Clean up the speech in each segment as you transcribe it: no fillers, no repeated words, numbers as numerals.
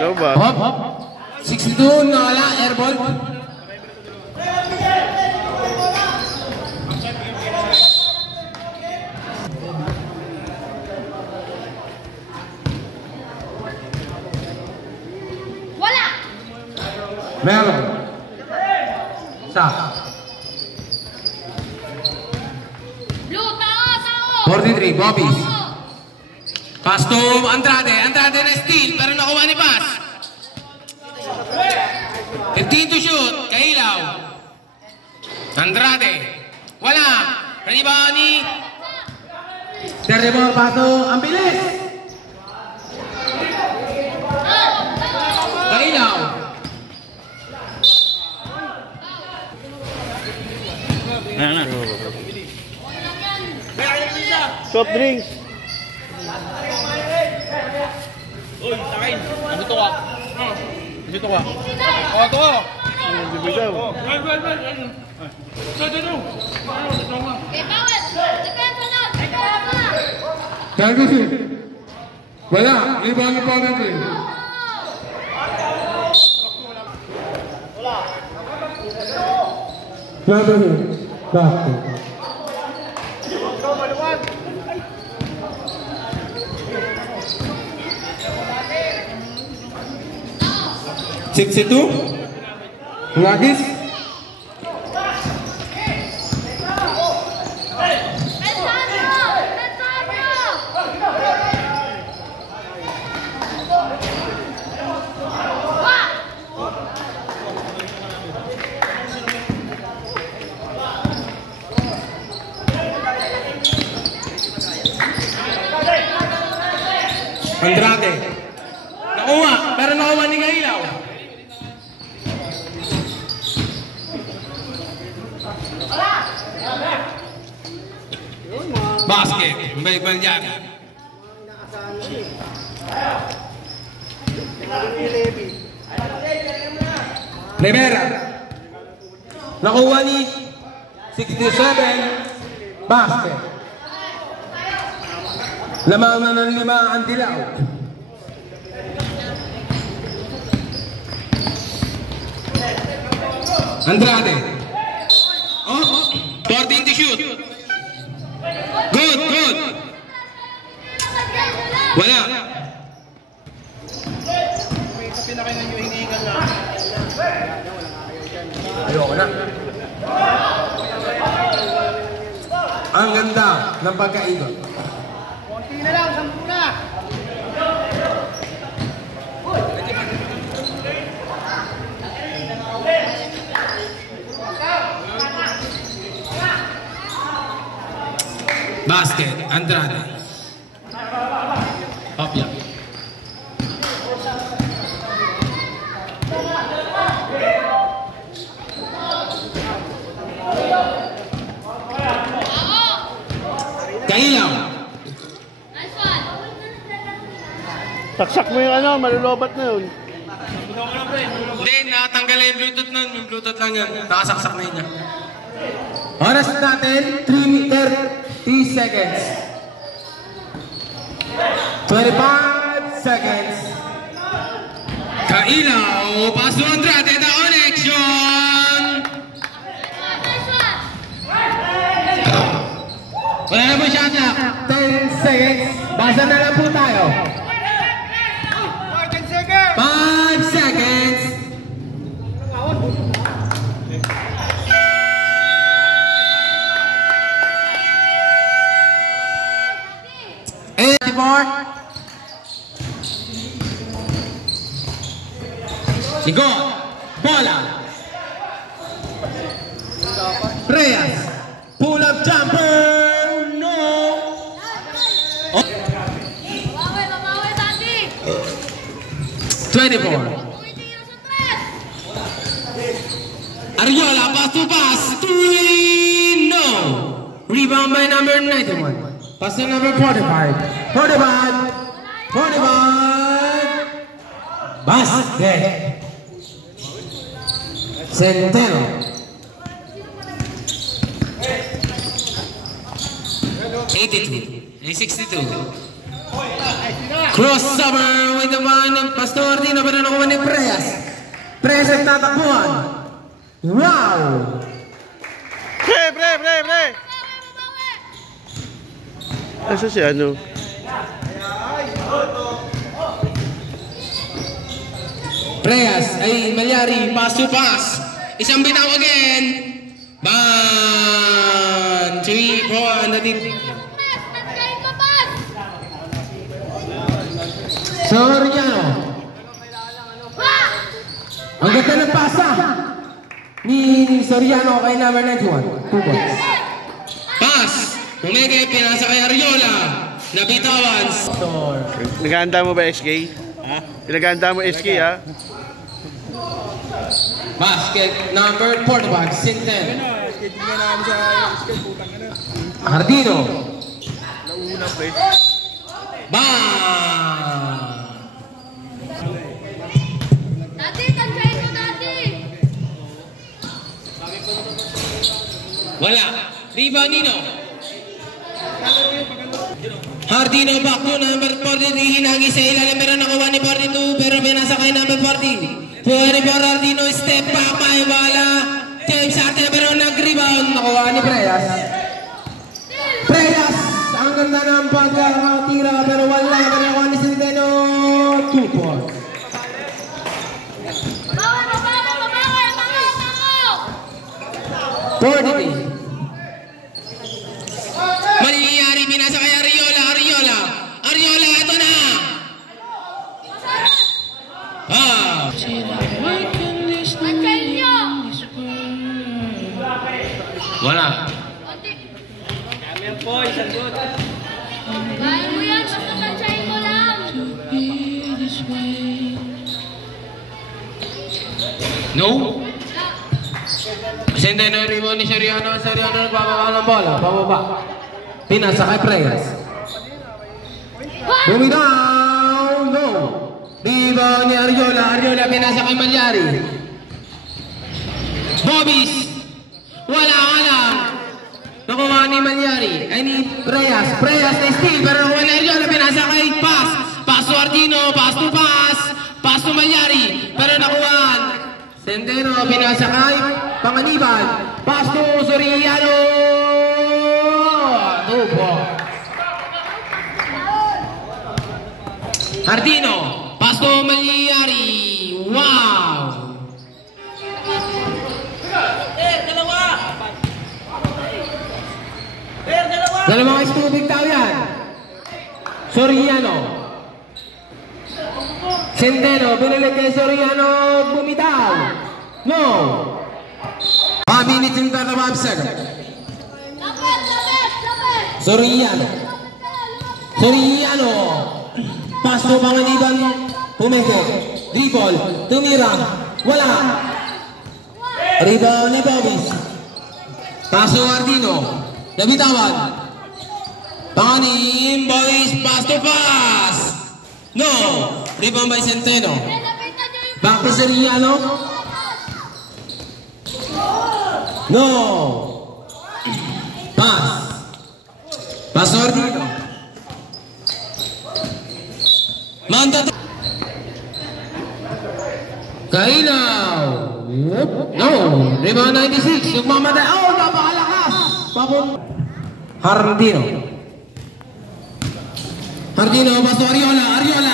Hop, hop. 62, nawala, airball. Wala! Meron. Sa. Blue, tao! 43, Bobbies. Pass to Andrade. Andrade na steal, pero nakuha ni pass. 15 to shoot. Kailaw. Andrade. Wala. Rebound ni Terrible pato. Ang bilis. Kailaw. Soft drinks. Uy, sakin. Dito ka. Dito ka. Oh, ito ka. Bibigaw. Okay, bawal! Depensa na! Depensa! Kagisi. Wala. Rebound ni Pato. Wala. 62 Lagis. Andrade. Nakuha, pero nakuha ni Kailaw. Basket, baik-baik dyan. Rivera. Nakuha ni 67. Basket. Lamang na ng 5 ang dilaw. Andrade. Oh, 14 to shoot. Good, good. Wala. Ayoko na. Ang ganda ng pagkaikot. Konti na lang, 10 na. Basket, Andrade. Hopya. Kailaw. Nice one! Saksak mo yung ano, malulobat na yun. Hindi, nakatanggal yung Bluetooth nun. Yung Bluetooth lang yun. Nakasaksak na yun niya. Oras natin, 30 seconds. 25 seconds. Kailaw, pass to Andrade, the connection. Nice one! Wala na po shot clock. 10 seconds. Basa na lang po tayo. 5 seconds. Sigot. Bola. Reyes. Pull up jumper. No. Oh. Babawi, Sandy! 24. Tumitingin sa tres! Ariola, pass to pass. 3. No. Rebound by number 91. Pass to number 45. 45. 45. Basket. Centeno. 82. 62. Crossover with the man, Pastor Dino, pero nakuha ni Preyas. Preyas at tatakbuhan. Wow! Pre! Asa si ano? Preyas ay Malyari, pass to pass. Isang bitaw again. Ban! 3-4 na din. Soriano. Ang ganda ng pasa ni Soriano kay number 91. 2 points. Pass. Umege, pinasa kay Ariola. Nabitawan. Naganda mo ba SK? Ha? Pinaganda mo SK ha? Basket number 45, Sinten. Hardino. Bang! Dati, tansyahin mo dati. Wala. Rebound Nino. Hardino back to number 43. Hinagi sa ilalim pero nakuha ni 42 pero pinasa kay number 40. 44 Hardino step back may bala. James Ate pero nag-rebound. Nakuha ni Preyas. Preyas! Ang ganda ng pagkakatira pero wala pero nakuha ni Centeno. 2 points. Bawa! 43. Mangyayari, pinasa kay Ariola, ito na! Tansyahin nyo! Wala. Kaya mo yan, basta tansyahin mo lang. No? Centeno rebound ni Soriano nagbababa ng bola, pababa. Pinasa kay Preyas. Bumitaw! No! Rebound ni Ariola pinasa kay Malyari. Bobis! Wala! Nakuha ni Malyari. Ay ni Preyas na steal pero nakuha ni Ariola pinasa kay Pass to Ardino, pass to Malyari. Pero nakuha. Centeno pinasa kay Panganiban. Pass to Soriano. Tubo. Ardino, pass to Malyari. Wow! Dalawang istubig tao yan. Soriano. Centeno, binilig kay Soriano, bumitaw. No! 5 minutes and 35 seconds. Soriano. Pass to Panganiban. Pumeke. Dribble. Tumira. Wala. Rebound ni Bobis. Pass to Ardino. Nabitawan. Panganim. Bobis. Pass to pass. No. Rebound by Centeno. Back to Soriano. No. Pass to Ardino. Manda. Kainaw. No. Rebound 96. Nagmamatay. Oh, napakalakas. Hardino. Pass to Ariola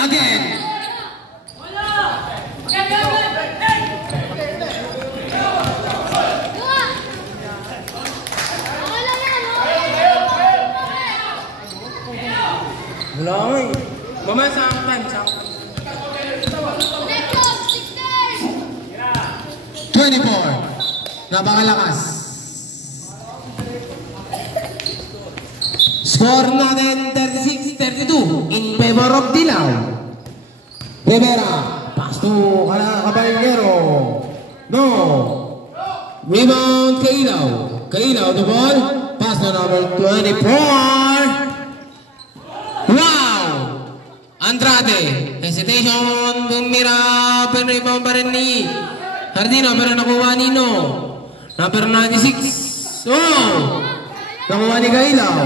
again. Wala ko eh. Mamaya sa time. 24. Napakalakas. Score natin 36-32 in favor of Dilaw. Rivera. Pass to Caballero. No. Rebound Kailaw the ball. Pass to number 24. Wow! Andrade. Hesitation. Bumira. Rebound pa rin ni Hardino. Pero nakuha Nino. Number 96. Oh! Nakuha ni Kailaw.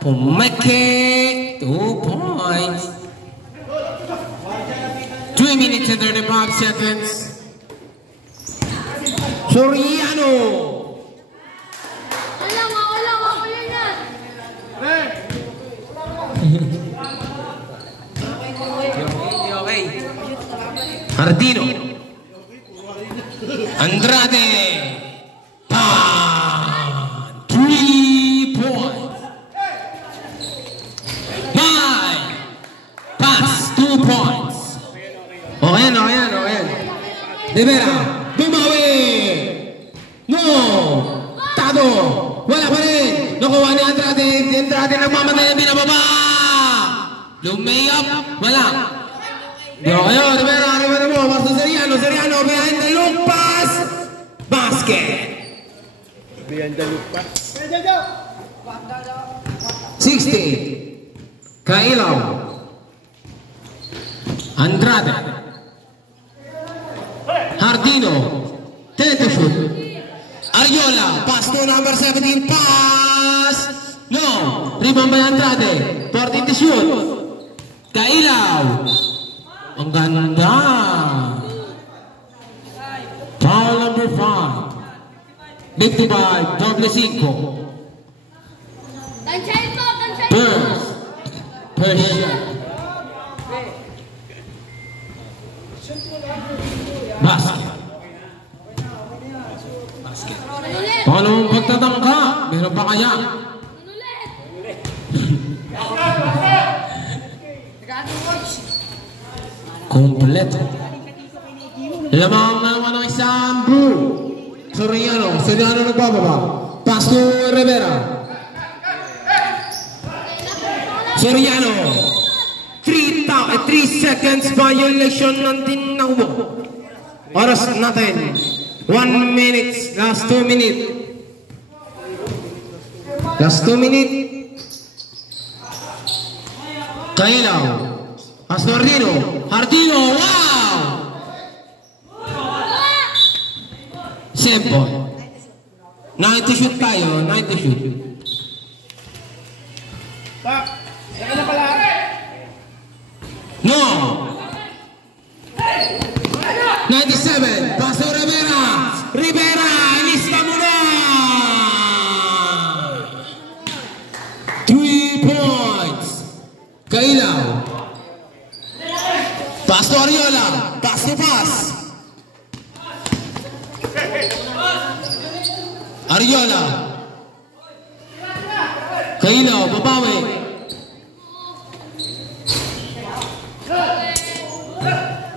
Pumake. 2 points. 3 minutes and 35 seconds. Soriano. Ako yan yan. Okay. Hardino. Andrade. 3 points. 9. Pass. 2 points. Okay yan. Rivera. Bumawi. No. Tado. Wala pa rin. Nakuha ni Andrade. Andrade nagmamatay ang binababa. Lumayap. Wala. Yo, Rivera mo. Basta Seriano behind the loop pass. Basket. Behind the loop pa. 60. Kailaw. Andrade. Hardino. 10 to shoot. Ariola. Pass to number 17. Pass. No. Rebound by Andrade. 14 to shoot. Kailaw. Ang ganda. Foul number 5. 55. Doble 5. Tansyahin mo. Persia. Basket. Ulit. Pangalawang pagtatangka. Meron pa kaya? Ulit. Kompleto. Lamang na naman ang isang blue. Soriano nagbababa. Pass to Rivera. Soriano. 3 seconds violation ng tinaw. Oras natin. 1 minute. Last 2 minutes. Kailaw. Pass to Hardino. Wow! Simple. 90 shoot tayo. 90 shoot. No! 97. Pass to Rivera, inis ka muna! 3 points. Kailaw. Pass to Ariola. Pass. Ariola. Kailaw, babawi.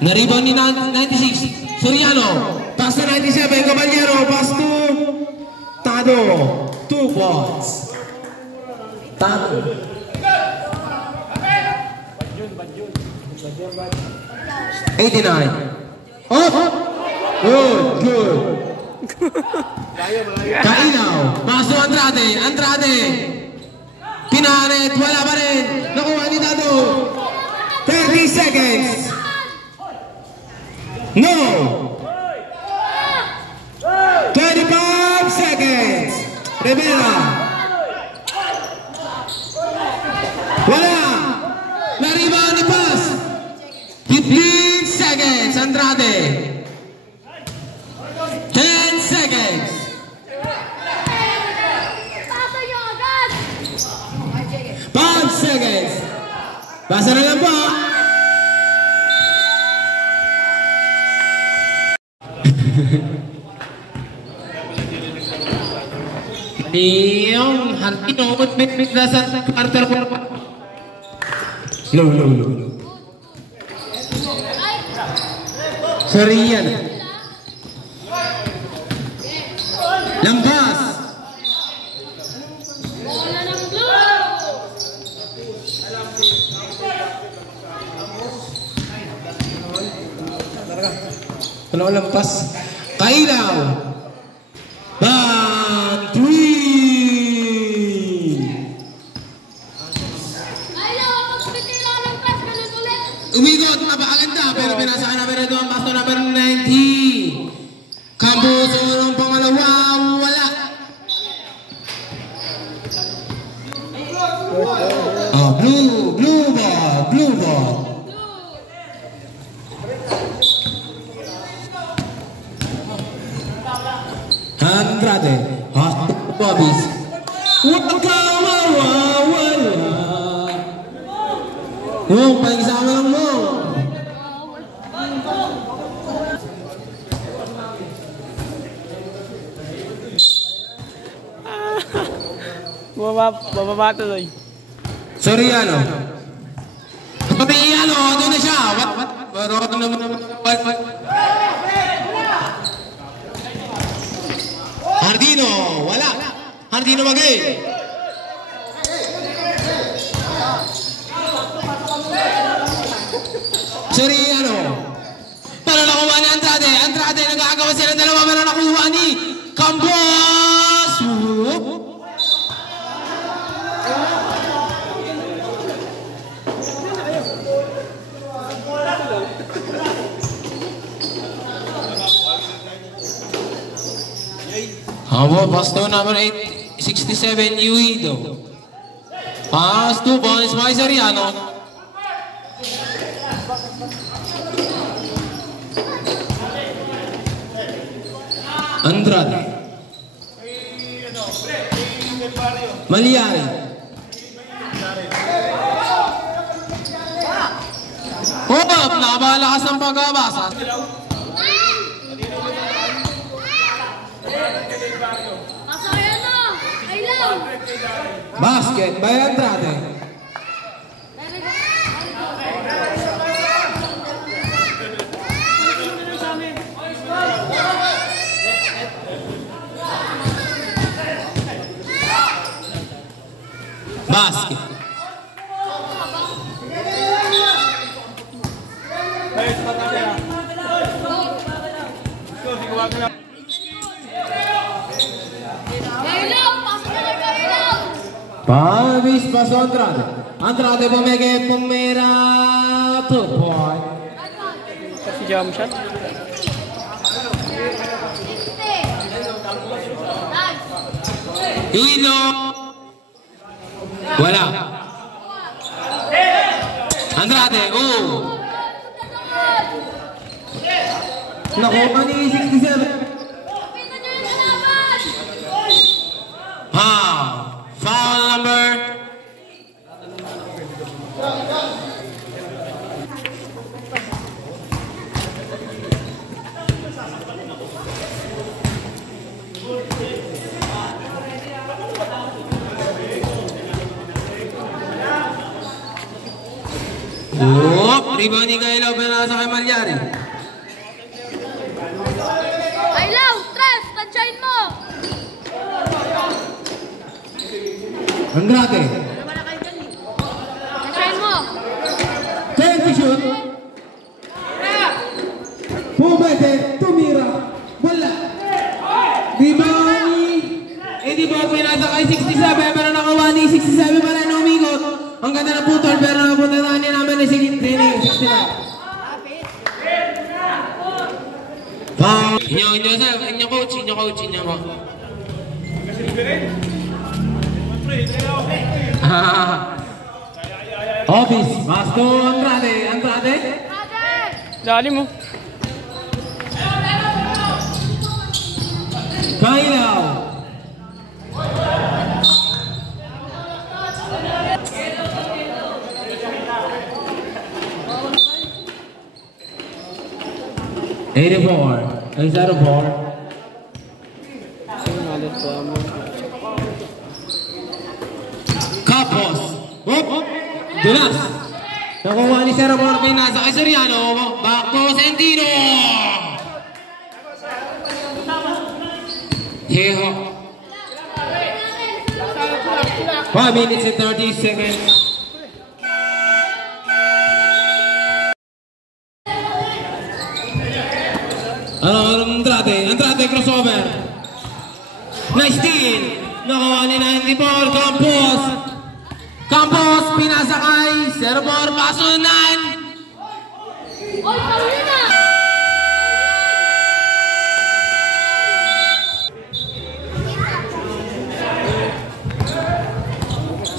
Naribang ni 96. Soriano. Pass to 97. Caballero. Pass to Tado. 2 points. Tado. $89. Up! Good. Kailaw. Paso Andrade. Pinaret. Wala pa rin. Nakuha ni Tado. 30 seconds. No. 25 seconds. Rivera. Wala. Nariban ni pass. 15 seconds. Andrade. 10 seconds. Pasa nyo agad. 5 seconds. Basa na lang po. Yung Hardino mit nasa quarter. No. Sorian. Lampas. Bola ng blue. Ano lampas? Kailaw. Bang 3. Ayaw, pagpitila ng pass ka na ulit. Umigot, napakaganda, pero pinasahan na pero doon pasto number 90. Kambuso ng pangalawa, wala. Blue. Huwag ka mawawala. Yung pagsama lang mo. Bababa tuloy. Soriano. Soriano, doon na siya. Hardino, wala. Hardino magay. Soriano. Pero nakuha ni Andrade. Andrade, nagkagawa sila dalawa. Pero nakuha ni Campos. Pass to number 8, 67, Uido. Pass to bonus by Soriano. Andrade. Malyari. Napakalakas ng pagbabasa. Basket by Andrade. Basket. Pavis paso Andrade. Andrade pumera 2 point. Kasi jump shot. Hilo. Wala. Andrade, nakuha ni 67. Foul number 2. Rebound ni Kailaw pero nasa kay Malyari. Kailaw, Tres, tansyahin mo. Andrade. Tansyahin mo. Change shoot. Pumete, tumira. Wala. Rebound ni... Hindi ba pinasa kay 67 pero nakawa ni 67 pa rin umigot. Ang ganda na putol pero napunta niya namin na sige 69. Foul. Inyo coach. Office, Basto Andrade. Dali mo. Kailaw. Is that a ball? Campos. Dulas. Nakuha ni Sir Borte, nasa kay Soriano. Back to Sentino. Heho. 5 minutes and 30 seconds. Andrade crossover. Nice steal. Nakuha ni 94. Campos pinasakay. Server pasunan. Oy, tawin na.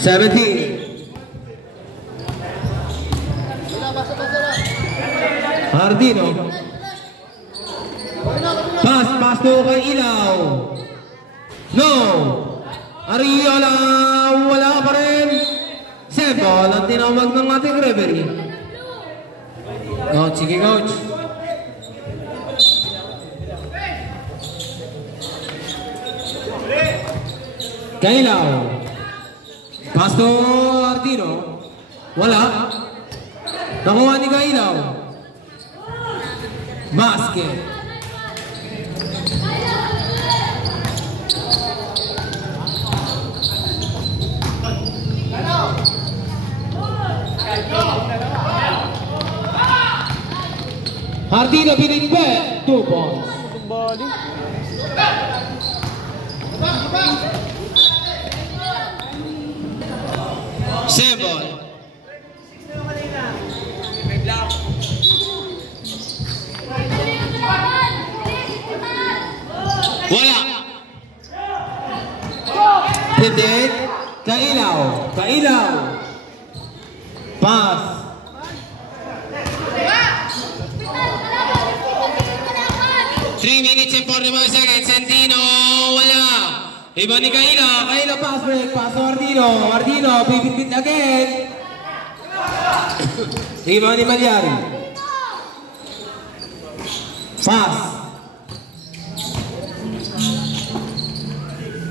17. Hardino. Pass to kay Ilaw. No. Ariola, wala pa rin. Sebol ang tinawag ng ating referee. Coach, sige coach. Kailaw. Pasto Ardino. Wala. Nakuha ni Kailaw. Basket. Ardino binigbe. 2 points. Symbol. Wala. Hindi. Kailaw. Kailaw. Pass. Three minutes and 45 seconds. Sentino. Wala. Iba ni Kailaw. Kailaw pass break. Pass to Ardino. Ardino. Bibit-bit again. Iba ni Malyari. Pass.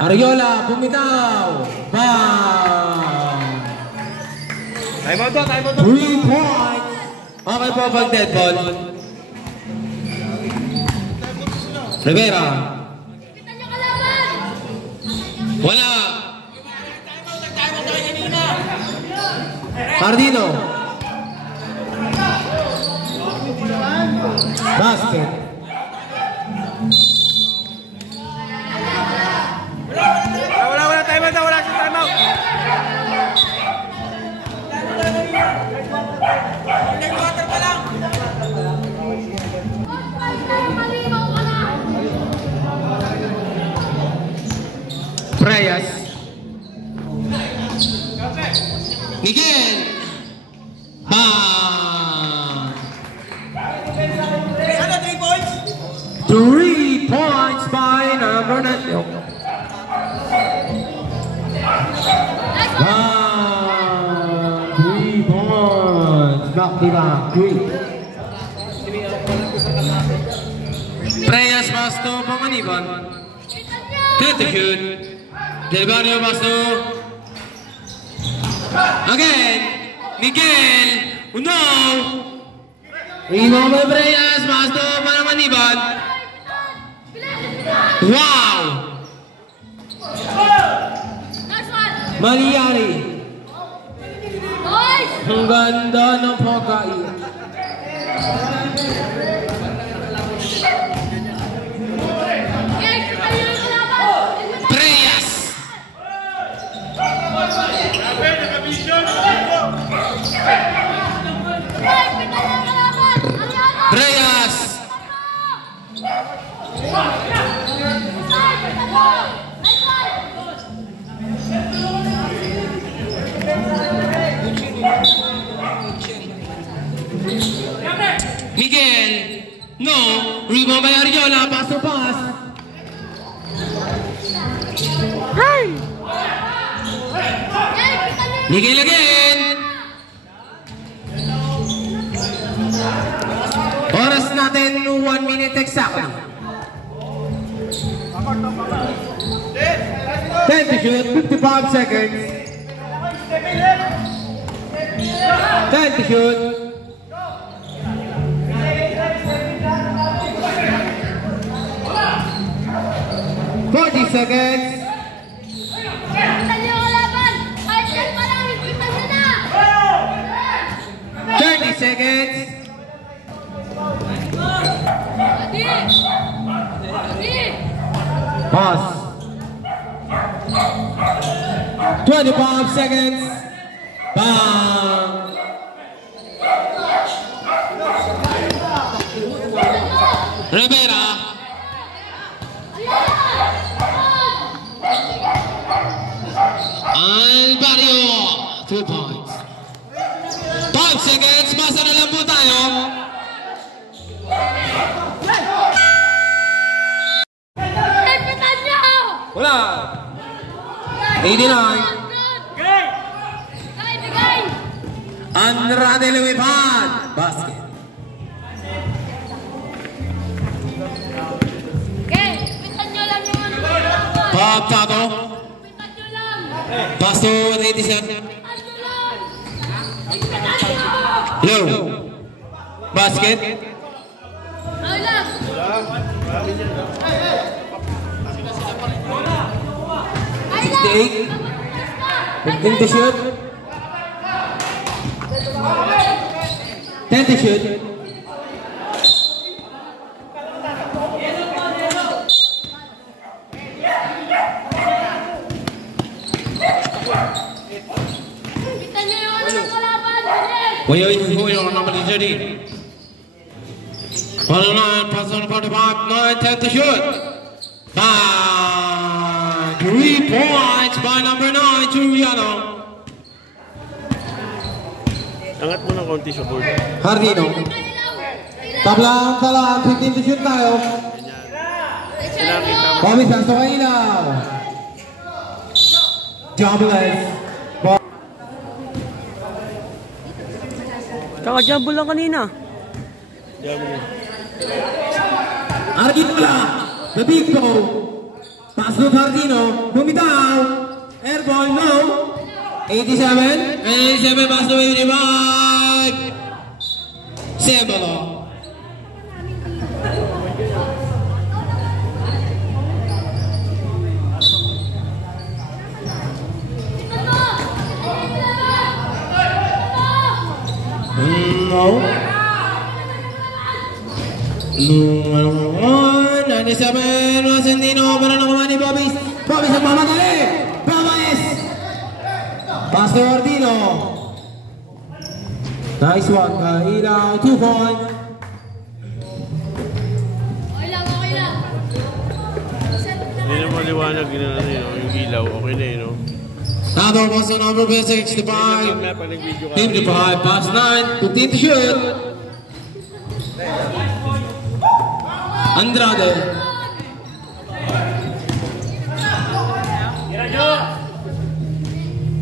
Ariola, bumitaw. Bang! Time out daw, time out 3 daw. points. Okay po pag dead ball. Rivera. Wala. Ardino. Basket. Wala, time out daw, wala siya time out. Prayas. Miguel. Bang! 3 points by number 9. Bang! 3 points. Back to back. 3. Prayas Basto Pamaniban. Tentacute. Del Barrio Basto. Again. Miguel. No. Rebound by Prayas Basto Pamaniban. Wow. Malyari. Ang ganda ng pagkain. Prayas. Prayas. Miguel. No. Rebound by Ariola. Pass to pass. Miguel again. Oras natin 1 minute exactly. 10 to shoot, 55 seconds. 10 to shoot. Seconds. 30 seconds. Pause. 25 seconds. Bang. Rivera. Alvario. 2 points. 5 seconds. Basta na lang po tayo. Wala. 89. Bigay, bigay. Andrade lumipad. Basket. Okay, pitan nyo lang yung ano. Pagtato. Pitan nyo lang. Pass to 87. Pitan nyo lang. Pitan nyo. Low. Basket. Ay lang. Ay lang. 68. 15 to shoot. 10 to shoot. Pitan nyo yung ano ng kalaban. Bilis. Kuya yung number 30. 49, pass on 45, 9, 10 to shoot. 3 points by number 9, Juliano. Angat mo ng konti sa board. Hardino. Tablang talaan, 15 to shoot tayo. Pinakita mo. Bobby Santo Kailaw. Jobless. Kaka-jumble lang kanina. Diyan mo yun. Ardino lang. The big ball. Pass to Hardino. Bumitaw. Airball, no. 87. 87 pass to 85. Sembolo. No. Number 1, 97, Rosendino, pero nakuha ni Bobis. Bobis ang mamadali. Bobis. Pass to Ordino. Nice one, Kailaw, 2 points. Okay lang, okay lang. Hindi na maliwanag yun ano yun, yung ilaw. Okay na yun, no? Another pass to number 65. Map pa nag-video ka. 55, pass 9, 15 to shoot. Andrade.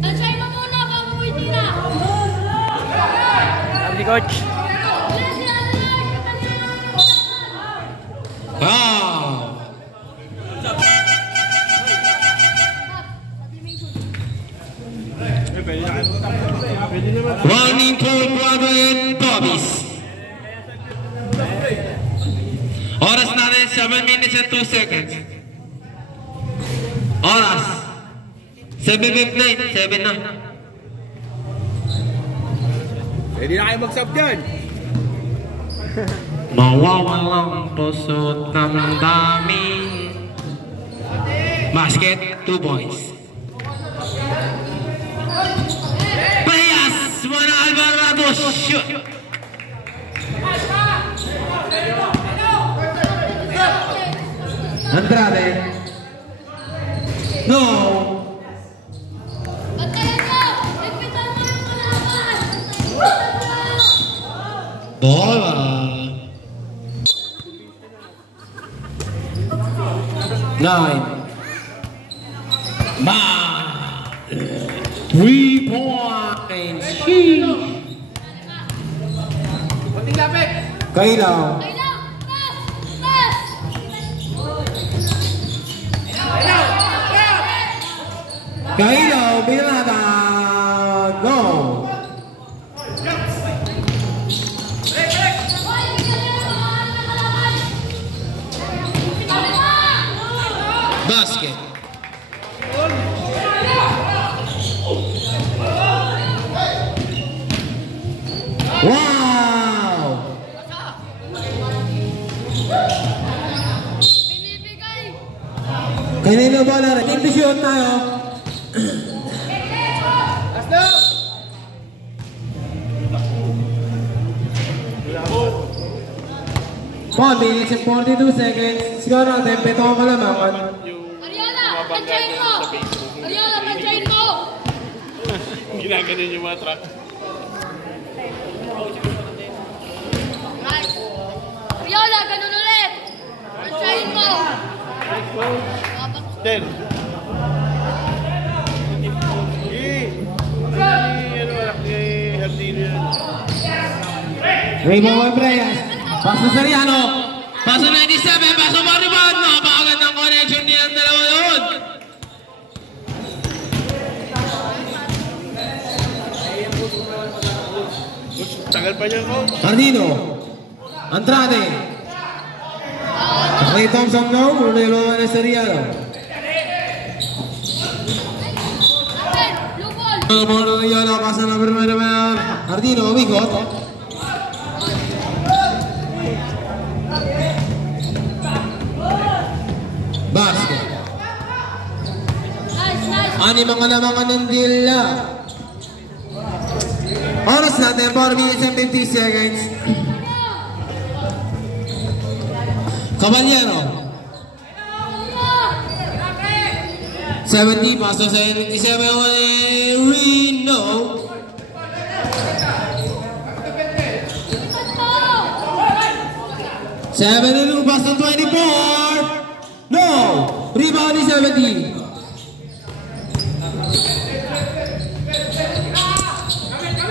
Tansay mo muna bago mo itira. Sabi coach. Bilis sila na lang. Pitan nyo lang. Ah. Running point, Robin Bobbies. Oras natin, 7 minutes and 2 seconds. Oras. 7:59, 7 na. Pwede na kayo mag-sub dyan. Mawawalang pusot ng daming. Basket, 2 points. Payas, Juan Alvarado, shoot. Andrade. No. Bantayan nyo. Pitan mo yung kalaban. Bola. Nine. 3 points. Konting lapit. Kailaw. Okay lang. Pass. Pass. Kailaw, binata. Go. Basket. Wow! Binibigay. Kanina ba na rin? Team to shoot tayo. Last na. 1 minutes and 42 seconds. Score natin, 7 ang kalamangan. Ariola, pantsayin mo. Ariola, pantsayin mo. Ginaganon yung mga truck. Right. Ariola, ganun ulit. Pantsayin mo. 10. Rebound Reyes. Paso Soriano. Paso 97. Paso pa rebound. Napakagandang connection nilang dalawa doon. Tagal pa niya ko. Cardino. Andrade. Clay Thompson no. Rebound na Soriano. Rebound yan. Pasa na primera man. Cardino. Umikot. Basket. Ani mga namangan ng dila. Oras natin, 4 minutes and 50 seconds. Caballero. 70, paso 77, Reno. 72, paso 24. No! Rebound ni 70.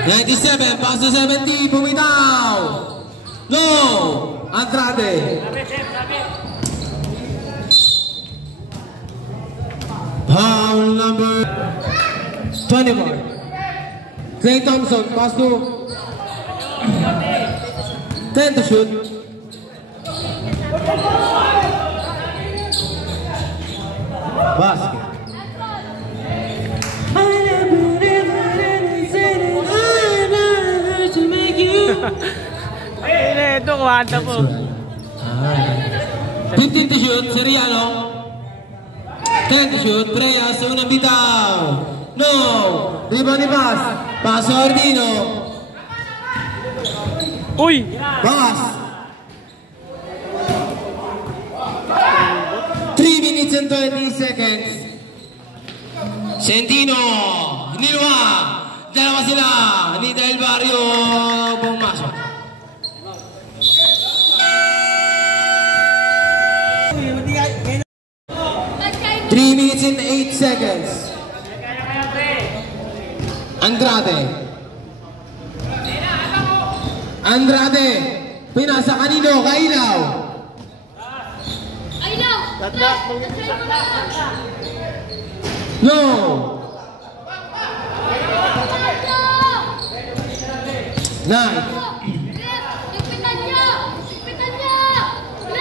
97, paso 70, bumitaw. No! Andrade. Foul number 24. Clay Thompson, pass to 10 to shoot. Basket. Ay, ito, kuhanta po. 15 to shoot, Soriano. 10 to shoot, Reyes, unang bitaw. No! Rebound ni Bas. Paso Ordino. Uy! Bas. 3 minutes and 20 seconds. Centino. Nilwa. Dalawa sila. Ni Del Barrio pumasok. 3 minutes and 8 seconds. Andrade. Andrade. Pinasa kanino? Kailaw. No. Nine.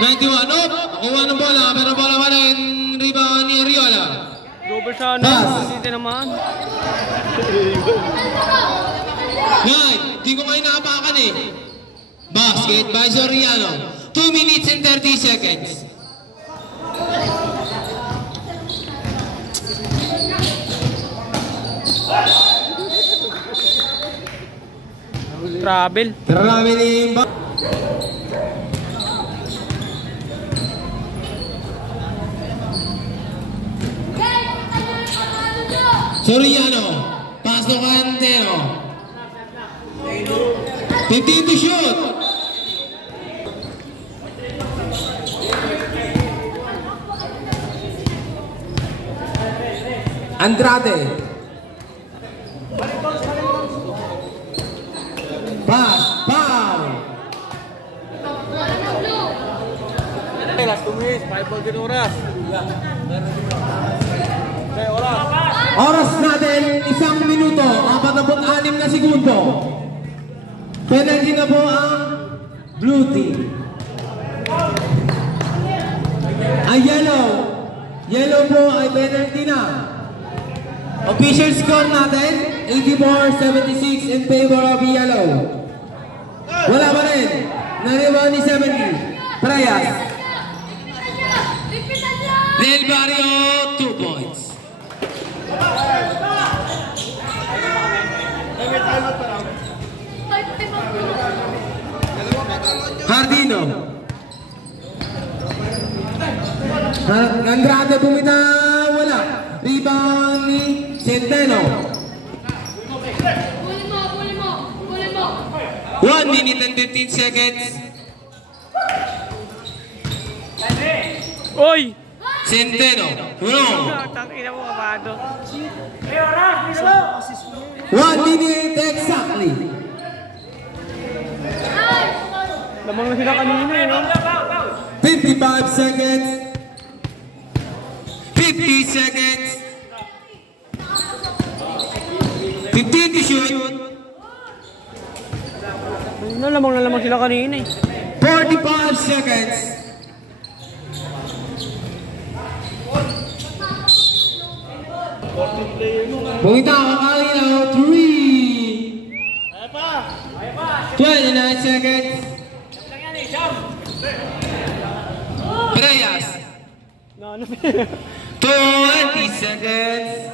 91. Nope. Kuha ng bola. Pero bola pa rin. Rebound ni Ariola. Double sana. Dito naman. Ngayon. Di ko kayo nakapakan eh. Basket by Soriano. 2 minutes and 30 seconds. Travel. Traveling back. Soriano. Pass to Cantero. 15 to shoot. Andrade. Pass. Foul. Last 2 minutes. 5 din oras. Okay, oras. Oras natin, 1 minuto, 46 na segundo. Penalty na po ang blue team. Ang yellow. Yellow po ay penalty na. Official score natin, 84-76 in favor of yellow. Wala pa rin. Nariwan ni 70. Prayas. Del Barrio, 2 points. Cardino. Andrade bumitaw, wala. Rebound ni Centeno. 1 minute and 15 seconds. Uy! Centeno. Uno. Tangina mo, kabado. 1 minute exactly. naman sila kanina eh, no? 55 seconds. 50 seconds. 15 to shoot. Nalamang sila kanina eh. 45 seconds. Bungita ako kanina. 3. 29 seconds. Reyes. 20 seconds.